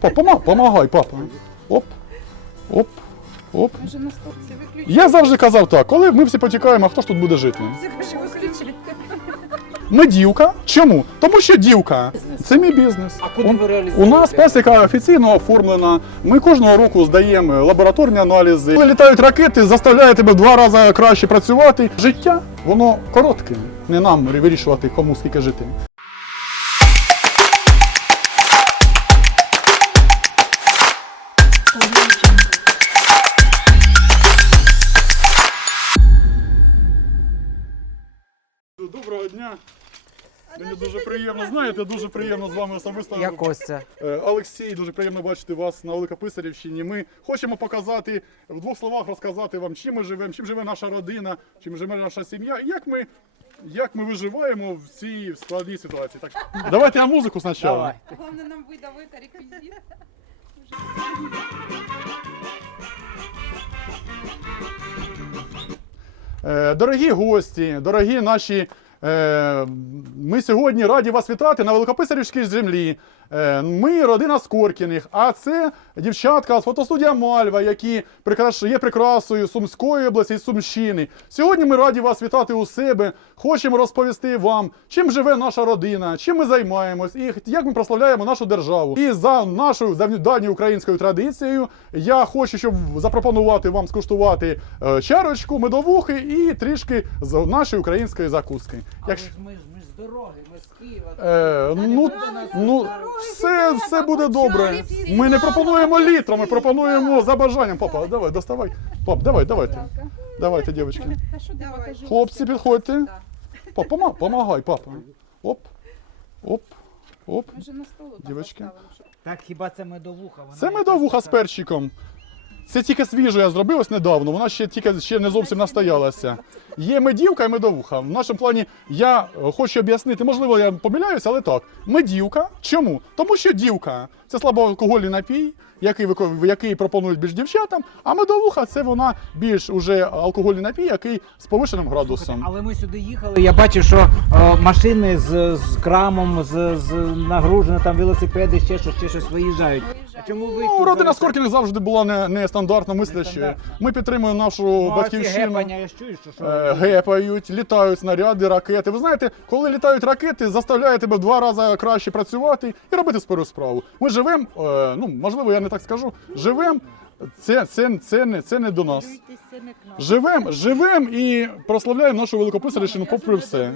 Папа, пома- помагай, папа. Оп, оп, оп. Може на стол виключити? Я завжди казав так, коли ми всі потікаємо, а хто ж тут буде жити? Це виключити. Ми дівка. Чому? Тому що дівка це мій бізнес. А куди У- ви реалізуєте? У нас песика офіційно оформлена. Ми кожного року здаємо лабораторні аналізи. Коли літають ракети, заставляє тебе в два рази краще працювати. Життя воно коротке. Не нам вирішувати, кому скільки жити. Доброго дня. Мені дуже приємно, знаєте, дуже приємно з вами особисто. Я Костя. Е, Олексій, дуже приємно бачити вас на Великописарівщині. Ми хочемо показати в двох словах розказати вам, чим ми живемо, чим живе наша родина, чим живе наша сім'я, і як ми, як ми виживаємо в цій складній ситуації. Так, давайте я музику спочатку. Давай. Головне нам видавити реквізит. Е, Дорогі гості, дорогі наші. Е, Ми сьогодні раді вас вітати на Великописарівській землі. Е, Ми родина Скоркіних, а це дівчатка з фотостудія Мальва, які є прикрасою Сумської області і Сумщини. Сьогодні ми раді вас вітати у себе. Хочемо розповісти вам, чим живе наша родина, чим ми займаємось і як ми прославляємо нашу державу. І за нашою давньою українською традицією я хочу, щоб запропонувати вам скуштувати е, чарочку, медовухи і трішки з нашої української закуски. Але Якщо ми ж ми ж з дороги. Е, ну, ну, все, все буде добре. Ми не пропонуємо літра, ми пропонуємо за бажанням. Папа, давай, доставай. Пап, давай, давайте. Давайте, дівчатки. Та що ти покажи? Хлопці, підходьте. Пап, пома- помагай, папа. Оп, оп, оп. На столу так Дівочки. поставимо, щоб- Так хіба це медовуха? Вона Це якась медовуха з така- перчиком. Це тільки свіже я зробив ось недавно, вона ще тільки ще не зовсім настоялася. Є медівка і медовуха. В нашому плані я е, хочу об'яснити, можливо, я помиляюся, але так. Медівка. Чому? Тому що дівка це слабоалкогольний напій, який, який пропонують більш дівчатам, а медовуха це вона більш уже алкогольний напій, який з повишеним градусом. Але ми сюди їхали, я бачив, що е, машини з, з крамом, з, з нагружені, там велосипеди, ще щось, ще щось виїжджають. А чому ви Ну, родина Скоркіних завжди була не, не стандартно мислящою. Ми підтримуємо нашу Ну, батьківщину. гепання, я чую, що, що Е, гепають, літають снаряди, ракети. Ви знаєте, коли літають ракети, заставляє тебе в два рази краще працювати і робити свою справу. Ми живемо, е, ну можливо, я не так скажу. Живемо. Це, це, це, не, це не до нас. Живемо, живемо і прославляємо нашу великописарівщину попри все.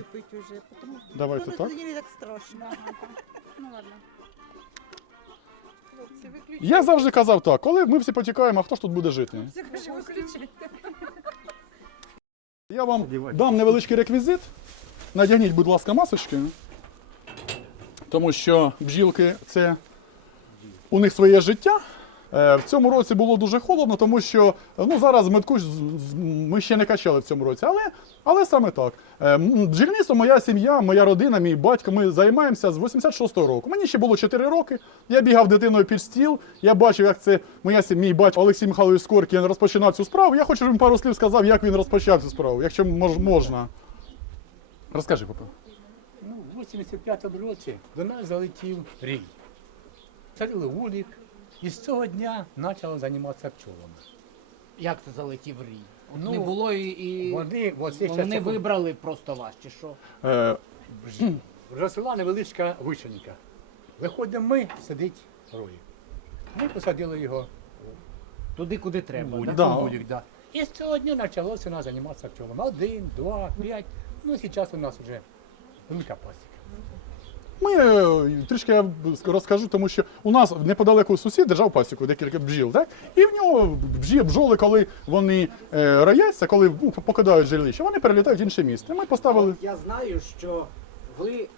Давайте так. Мені так страшно. Ну. Я завжди казав так, коли ми всі потікаємо, а хто ж тут буде жити? Я вам дам невеличкий реквізит. Надягніть, будь ласка, масочки. Тому що бджілки це у них своє життя. Е, В цьому році було дуже холодно, тому що ну, зараз з- ми ще не качали в цьому році. Але, але саме так. Е, моя сім'я, моя родина, мій батько, ми займаємося з 86-го року. Мені ще було 4 роки. Я бігав дитиною під стіл. Я бачив, як це моя сім- мій батько Олексій Михайлович Скоркін розпочинав цю справу. Я хочу, щоб він пару слів сказав, як він розпочав цю справу, якщо мож- можна. Розкажи, папа. Ну, в 85-му році до нас залетів рій. Царили вулик, і з цього дня почали займатися пчолами. як це залетів рій? От Ну, не було і, і... Вони, вони час вибрали просто вас, чи що? Е, росла невеличка вишенька. Виходимо ми, сидить рої. Ми посадили його Туди, куди треба. в так? Да. вулик. Да. І з цього дня почалося у нас займатися пчолами. Один, два, п'ять. Ну, зараз у нас вже велика пасіка. Ми е, трішки я розкажу, тому що у нас неподалеку сусід держав пасіку, декілька бджіл, так? І в нього бджі, бджоли, коли вони е, рояться, коли ну, покидають жилище, вони перелітають в інше місце. Ми поставили. Я знаю, що ви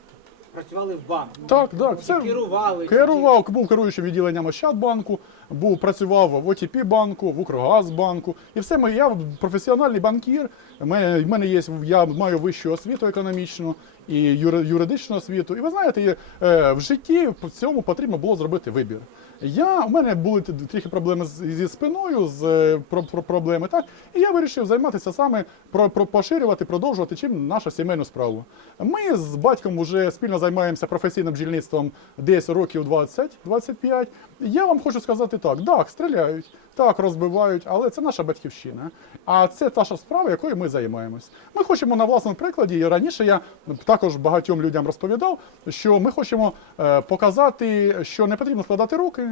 працювали в банку. Так, так, все. керували. Керував, був керуючим відділенням Ощадбанку, був, працював в ОТП банку, в Укргазбанку. І все ми, я професіональний банкір. Мене, мене є, я маю вищу освіту економічну. і юри- юридичну освіту. І ви знаєте, е, в житті в цьому потрібно було зробити вибір. Я, у мене були трохи проблеми зі спиною, з е, про, про проблеми, так? І я вирішив займатися саме про, про поширювати, продовжувати чим нашу сімейну справу. Ми з батьком вже спільно займаємося професійним бджільництвом десь років 20-25. Я вам хочу сказати так: так, стріляють, так, розбивають, але це наша батьківщина. А це та справа, якою ми займаємось. Ми хочемо на власному прикладі. І раніше я також багатьом людям розповідав, що ми хочемо е, показати, що не потрібно складати руки,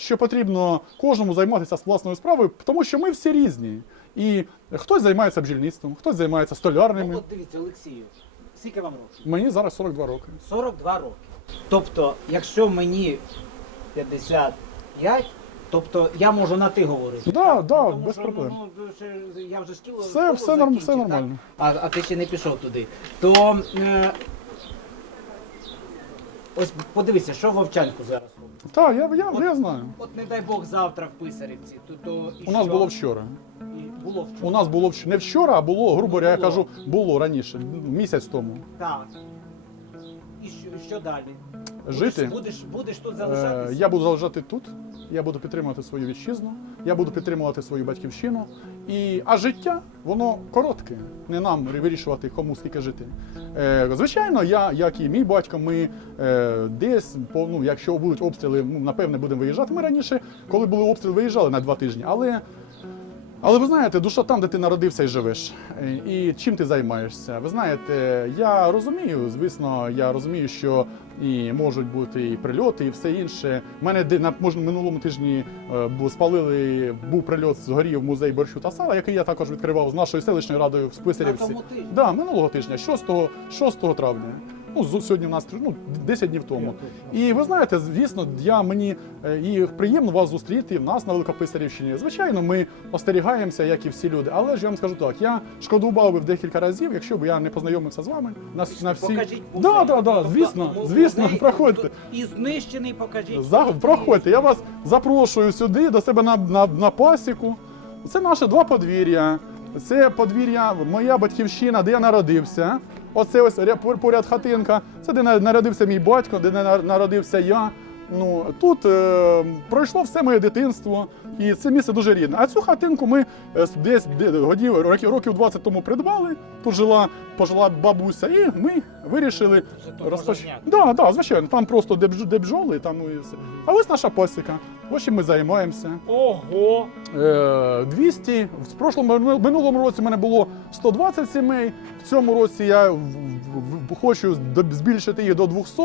що потрібно кожному займатися власною справою, тому що ми всі різні. І хтось займається бджільництвом, хтось займається столярними. Ну, от дивіться, Олексію, скільки вам років? Мені зараз 42 роки. 42 роки. Тобто, якщо мені 55, тобто я можу на ти говорити. Да, так? да, Тому без що, проблем. Ну, ще, я вже шкілу Все, школу все, норм, все закінчив, так? нормально. А, а ти ще не пішов туди. То е, ось подивися, що Вовчанку зараз робить. Так, я, я, я знаю. От не дай Бог завтра в Писарівці, то, то і У нас що? було вчора. І було вчора. У нас було вч- не вчора, а було, грубо говоря, я Було. кажу, було раніше, місяць тому. Так. І що, що далі? Жити. Будеш, будеш, будеш тут Е, залишатися? Я буду залишати тут, я буду підтримувати свою вітчизну, я буду підтримувати свою батьківщину. І, а життя, воно коротке. Не нам вирішувати, кому скільки жити. Е, звичайно, я, як і мій батько, ми е, десь, по, ну, якщо будуть обстріли, ну, напевне, будемо виїжджати. Ми раніше, коли були обстріли, виїжджали на два тижні. Але але ви знаєте, душа там, де ти народився і живеш. І чим ти займаєшся? Ви знаєте, я розумію, звісно, я розумію, що і можуть бути і прильоти, і все інше. У мене на минулому тижні е, спалили, був прильот, згорів музей борщу та сала, який я також відкривав з нашою селищною радою в Списарівці. Да, минулого тижня, 6, 6 травня. Ну, сьогодні в нас ну, 10 днів тому. І ви знаєте, звісно, я мені е, і приємно вас зустріти в нас на Великописарівщині. Звичайно, ми остерігаємося, як і всі люди. Але ж я вам скажу так, я шкодував би в декілька разів, якщо б я не познайомився з вами на, на всі. Покажіть музей. Да, да, да, Тобто, звісно, звісно, музей, проходьте. І знищений покажіть. За, проходьте, я вас запрошую сюди до себе на, на, на пасіку. Це наше два подвір'я. Це подвір'я, моя батьківщина, де я народився. Оце ось ря- поряд хатинка. Це де народився мій батько, де на- народився я. Ну тут е, пройшло все моє дитинство, і це місце дуже рідне. А цю хатинку ми е, десь годів років 20 тому придбали. Тут жила пожила бабуся, і ми вирішили розпочати. Да, да, звичайно, там просто де, бж- де бджоли, там і все. А ось наша пасіка. Ось чим ми займаємося. Ого! Е, 200. В прошлому мину- минулому році в мене було 120 сімей. В цьому році я в- в- в- хочу до- збільшити їх до 200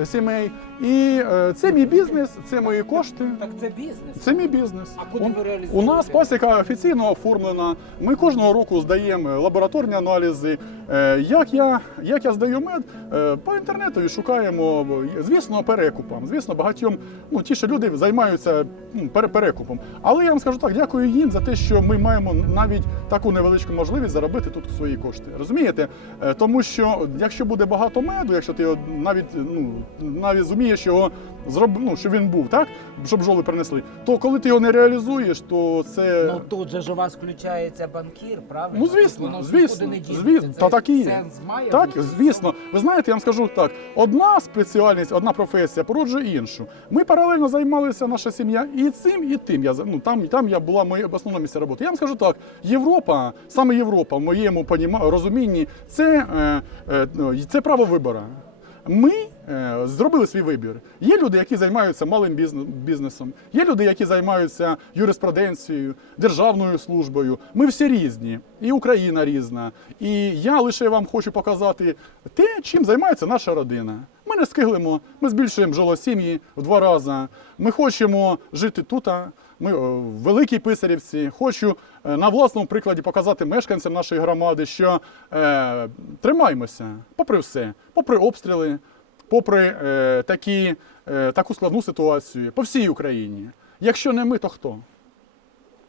е, сімей. І е, це мій бізнес, це мої кошти. Так це бізнес. Це мій бізнес. А куди ви У нас пасіка офіційно оформлена. Ми кожного року здаємо лабораторні аналізи. Е, Як я, як я здаю мед, Е, по інтернету і шукаємо, звісно, перекупом. Звісно, багатьом ну, ті, що люди займаються ну, перекупом. Але я вам скажу так, дякую їм за те, що ми маємо навіть таку невеличку можливість заробити тут свої кошти. Розумієте? Е, Тому що якщо буде багато меду, якщо ти навіть ну навіть зумієш його зроб... ну, щоб він був, так щоб бджоли принесли, то коли ти його не реалізуєш, то це Ну тут же ж у вас включається банкір, правильно? Ну, звісно, звісно, звісно, та так і є. Сенс має Так, бути. Звісно. Ви знаєте, я вам скажу так: одна спеціальність, одна професія породжує іншу. Ми паралельно займалися, наша сім'я, і цим, і тим. Я ну, там, там я була моє основне місце роботи. Я вам скажу так: Європа, саме Європа, в моєму розумінні, це, е, е, ну, це право вибору. Ми зробили свій вибір. Є люди, які займаються малим бізнес- бізнесом, є люди, які займаються юриспруденцією, державною службою. Ми всі різні, і Україна різна. І я лише вам хочу показати те, чим займається наша родина. Ми не скиглимо, ми збільшуємо жилосім'ї в два рази. Ми хочемо жити тут. Ми е, в Великій Писарівці. Хочу е, на власному прикладі показати мешканцям нашої громади, що е, тримаймося, попри все, попри обстріли, попри е, такі, е, таку складну ситуацію по всій Україні. Якщо не ми, то хто?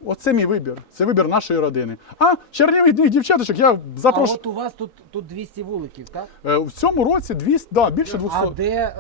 Оце мій вибір. Це вибір нашої родини. А чернівних дівчаточок я А запрошую. от у вас тут, тут 200 вуликів, так? Е, В цьому році 200, да, більше 200. А де е,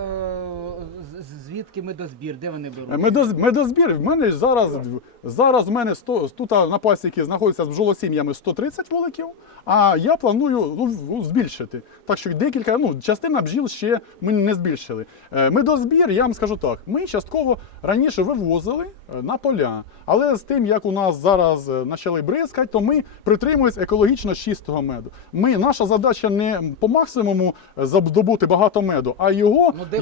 з- з- звідки медозбір? Де вони беруть? Медоз, медозбір в мене зараз, зараз в мене 100, тут на пасіки знаходиться з бджолосім'ями 130 вуликів, а я планую ну, в- збільшити. Так що декілька, ну, частина бджіл ще ми не збільшили. Е, Медозбір, я вам скажу так, ми частково раніше вивозили е, на поля, але з тим, як у нас зараз е, почали бризкати, то ми притримуємось екологічно чистого меду. Ми, наша задача не по максимуму е, здобути багато меду, а його Ну де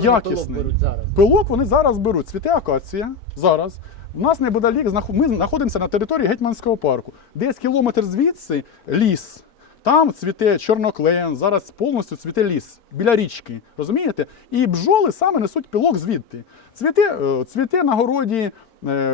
пилок беруть зараз? Пилок вони зараз беруть. Цвіте акація зараз. У нас неподалік ми знаходимося на території Гетьманського парку. Десь кілометр звідси ліс. Там цвіте чорноклен, зараз повністю цвіте ліс біля річки. Розумієте? І бджоли саме несуть пилок звідти. Цвіте, е, цвіте на городі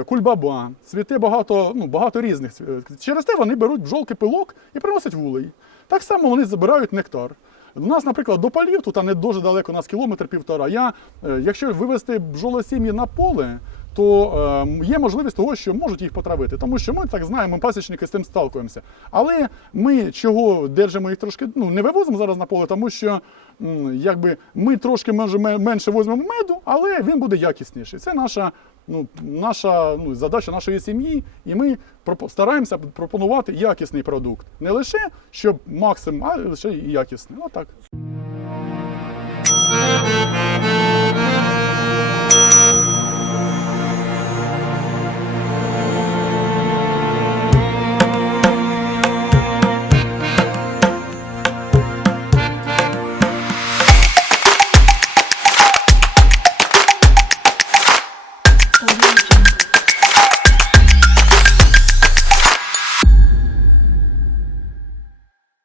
кульбаба, цвіте багато, ну, багато різних. цві- Через те вони беруть бджолки пилок і приносять вулей. Так само вони забирають нектар. У нас, наприклад, до полів, тут а не дуже далеко, у нас кілометр півтора. Я, е, якщо вивезти бджолосім'ї на поле, то е, є можливість того, що можуть їх потравити. Тому що ми так знаємо, пасічники з цим сталкуємося. Але ми чого держимо їх трошки, ну не вивозимо зараз на поле, тому що м, якби ми трошки може, менше візьмемо меду, але він буде якісніший. Це наша, ну, наша ну, задача нашої сім'ї, і ми стараємося пропонувати якісний продукт. Не лише щоб максимум, а лише і якісний. Отак.